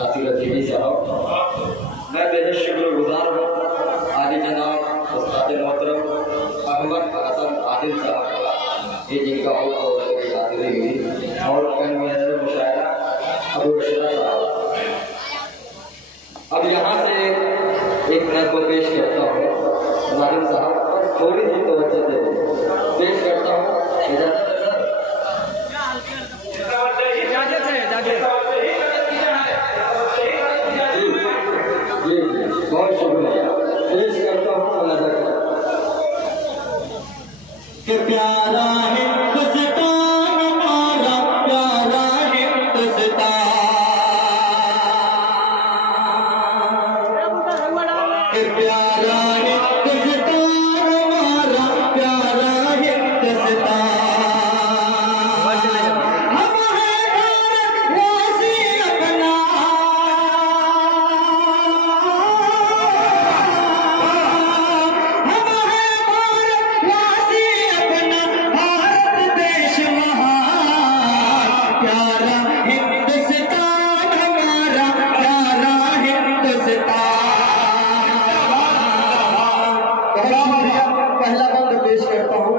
नासिर अजीबी साहब, मैं बेहद शुक्रगुजार हूँ आदि जनाब उस्ताद मोहतरम अहमद हसन आदिल साहब का, ये जिनका और हाजिरी हुई, और कन्वीनर मुशायरा अबू रशीदा साहब। अब यहाँ से एक नज़्म पेश करता हूँ नादिम साहब, और थोड़ी सी तवज्जो दे पेश करता हूँ। इजाज़त है सर? जी बहुत शुक्रिया। पेश करता हूँ मुलाज़ा करें कि प्यारा हिंदुस्तान हमारा, प्यारा हिंदुस्तान, कि प्यारा हिंदुस्तान हमारा, प्यारा हिंदुस्तान, हम हैं भारतवासी अपना, हम हैं भारतवासी अपना, भारत देश महान, प्यारा हिंदुस्तान हमारा, प्यारा हिंदुस्तान। पहला बंद पेश करता हूँ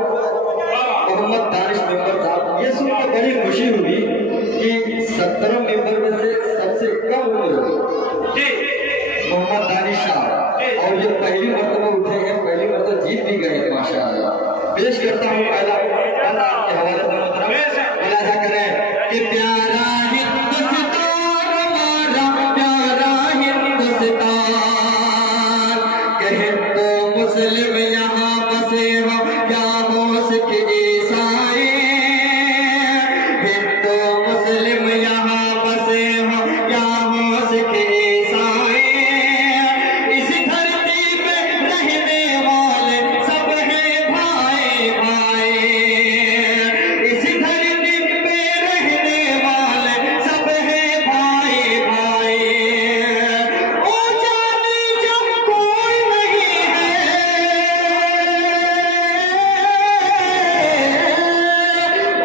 मोहम्मद दानिश मेंबर साहब। ये सुनकर बड़ी खुशी हुई कि 17 मेंबर में से सबसे कम उम्र मोहम्मद दानिश साहब, और ये पहली मरतबा उठे हैं, पहली मरतबा जीत भी गए माशाअल्लाह। पेश करता हूँ पहला बंद आपके हवाले से मुलाज़ा करें कि प्यारा हिंदुस्तान हमारा, प्यारा हिंदुस्तान, कि हिंदू मुस्लिम यहाँ बसे हो या हो सिख ईसाई, हिंदू मुस्लिम यहाँ बसे हो या हो सिख ईसाई, इस धरती पे रहने वाले सब हैं भाई भाई, इस धरती पे रहने वाले सब हैं भाई भाई, ऊंचा नीचा कोई नहीं है,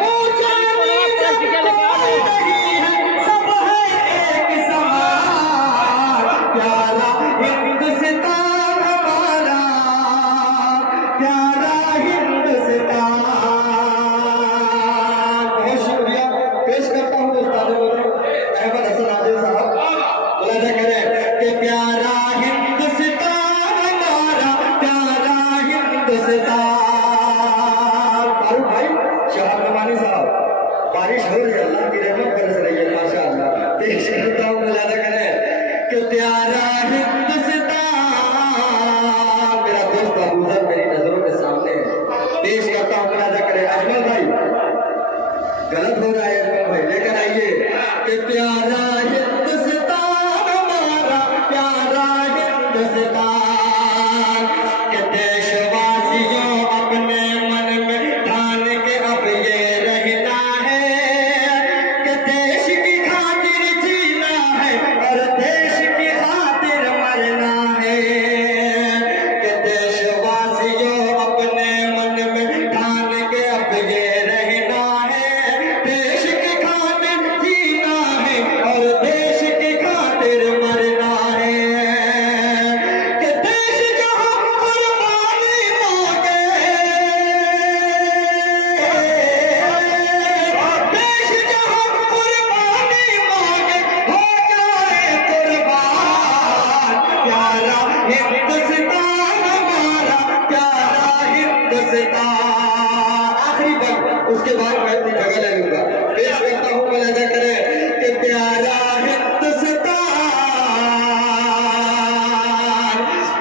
ऊंचा नीचा कोई नहीं है, सब है एक समान, प्यारा हिंदुस्तान हमारा, प्यारा हिंदुस्तान। बहुत शुक्रिया। पेश करता हूँ उस्ताद अहमद हसन आदिल साहब, मुलाज़ा करें कि प्यारा हिंदुस्तान हमारा, प्यारा हिंदुस्तान। फारूक भाई, शहाब नमानी साहब, बारिश हो रही है, अल्लाह की रहमत बरस रही है माशाअल्लाह। पेश करता हूँ, मुलाज़ा करें कि प्यारा हिंदुस्तान, मेरा दोस्त अबूजर मेरी नजरों के सामने है। पेश करता हूँ, मुलाज़ा करें अजमल भाई, गलत हो रहा है अजमल भाई, लेकर आइए कि प्यारा हिंदुस्तान हमारा, प्यारा हिंदुस्तान, कि देशवासियों अपने मन में ठान के अब ये रहना है, कि देश की खातिर जीना है और देश की खातिर मरना है, कि देशवासियों अपने मन में ठान के अब ये रहना है, देश की खातिर जीना है और देश की खातिर मरना है, कि देश जहाँ कुर्बानी मांगे, देश जहाँ कुर्बानी मांगे हो जाए कुर्बान, प्यारा हिंदुस्तान हमारा, प्यारा हिंदुस्तान। आखिरी बात, उसके बाद मैं अपनी जगह ले लूंगा। पेश करता हूँ, मुलाज़ा करें कि प्यारा हिंदुस्तान,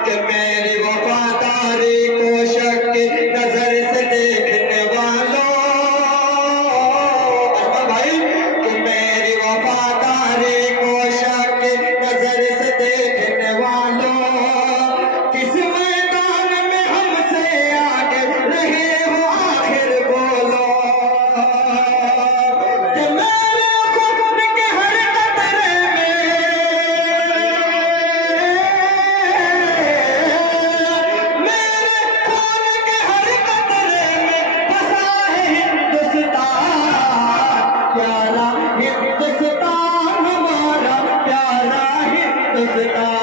कि मेरी वफादारी को शक की नजर से देखने वालों, अजमल भाई, कि मेरी वफादारी को शक की नजर से देखने वालों, किस मैदान में हमसे आगे रहे हो आखिर बोलो, कि मेरे खून के हर कतरे में, मेरे खून के हर कतरे में बसा है हिंदुस्तान, प्यारा हिंदुस्तान हमारा, प्यारा हिंदुस्तान